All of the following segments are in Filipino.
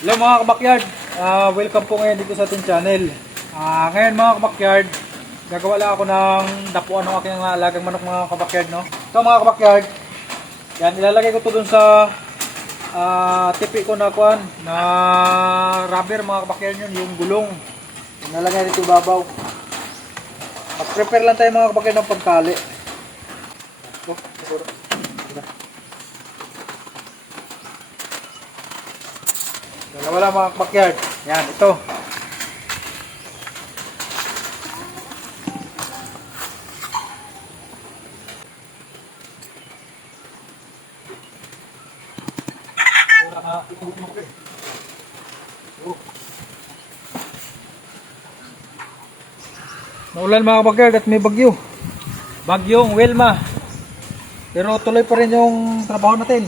Hello mga kabakyard, welcome po ngayon dito sa ating channel. Ngayon mga kabakyard, gagawa lang ako ng dapuan ng aking alagang manok mga kabakyard, no? Ito mga kabakyard, yan, ilalagay ko to dun sa tipi ko na kuan na rubber mga kabakyard, yun, yung gulong. Ilalagay dito babaw. Mag-prepare lang tayo mga kabakyard ng pagkali. Oh, siguro. Dalawa lang mga backyard. Yan, ito. Naulan mga backyard at may bagyo. Bagyong Wilma. Pero tuloy pa rin yung trabaho natin.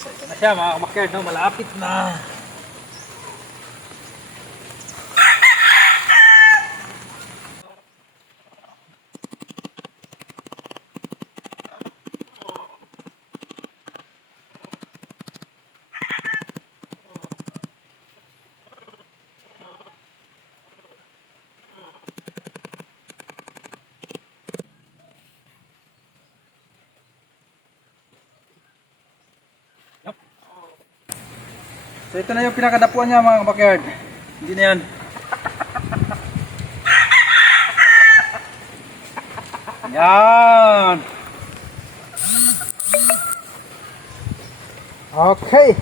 So ito na siya mga kabakyard, no? Malapit na. So ito na yung pinakadapuan niya mga kabakyard. Hindi na yan. Yan. Okay.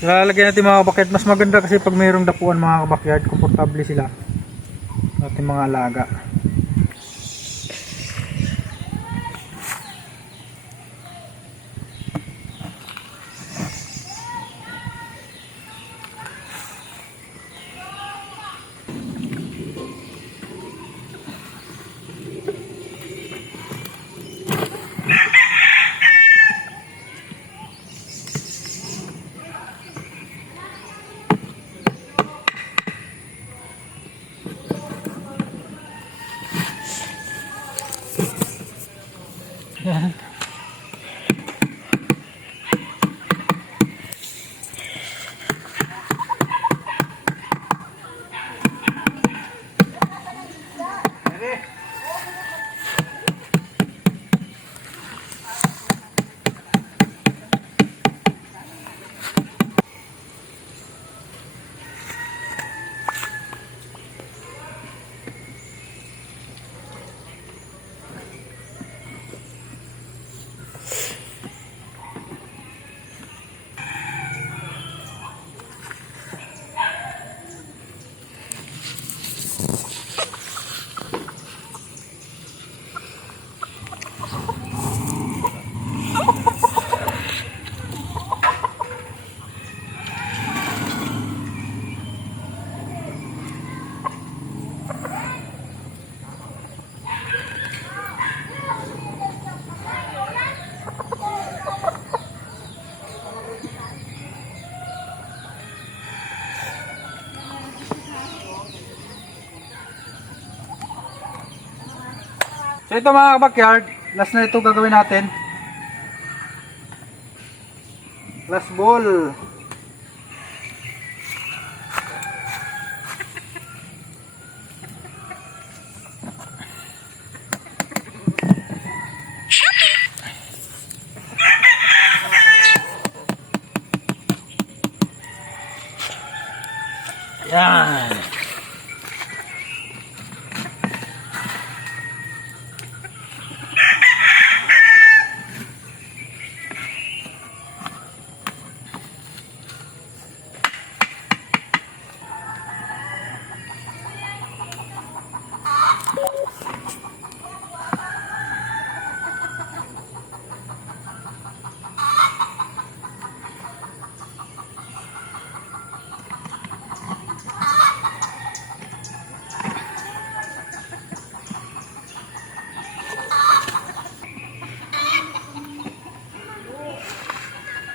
Lalagyan natin mga kabakyard, mas maganda kasi pag mayroong dapuan mga kabakyard, komportable sila ating mga alaga. So ito mga kabakyard, last na ito gagawin natin. Last ball. Yan.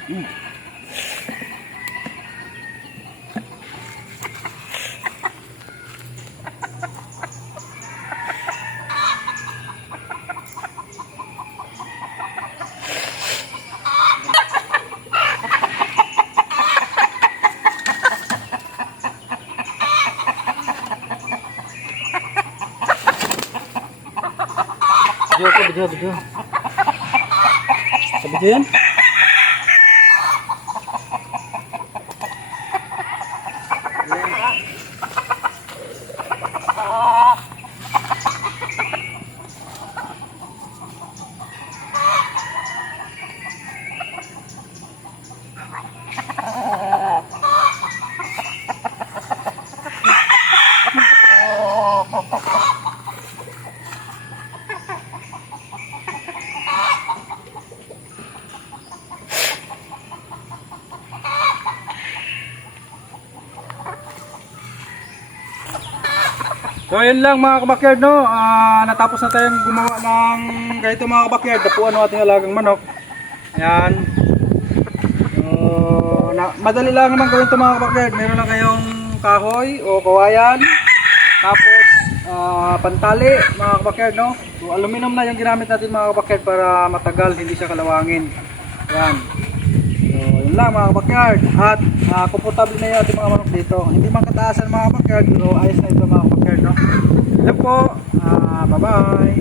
Video. Sa video yan? So yun lang mga kabakyard, no. Natapos na tayong gumawa ng ganito mga kabakyard. Dapuan ng ating alagang manok. Ayan. Madali lang naman gawin ito mga kabakyard. Meron lang kayong kahoy o kawayan. Tapos pantali mga kabakyard, no. So aluminum na yung ginamit natin mga kabakyard para matagal, hindi siya kalawangin. Ayan. So yun lang mga kabakyard. At komportable na yung ating mga manok dito. Hindi man kataasan mga kabakyard, pero ayos na ito mga kabakyard, no. Yan po. Bye bye.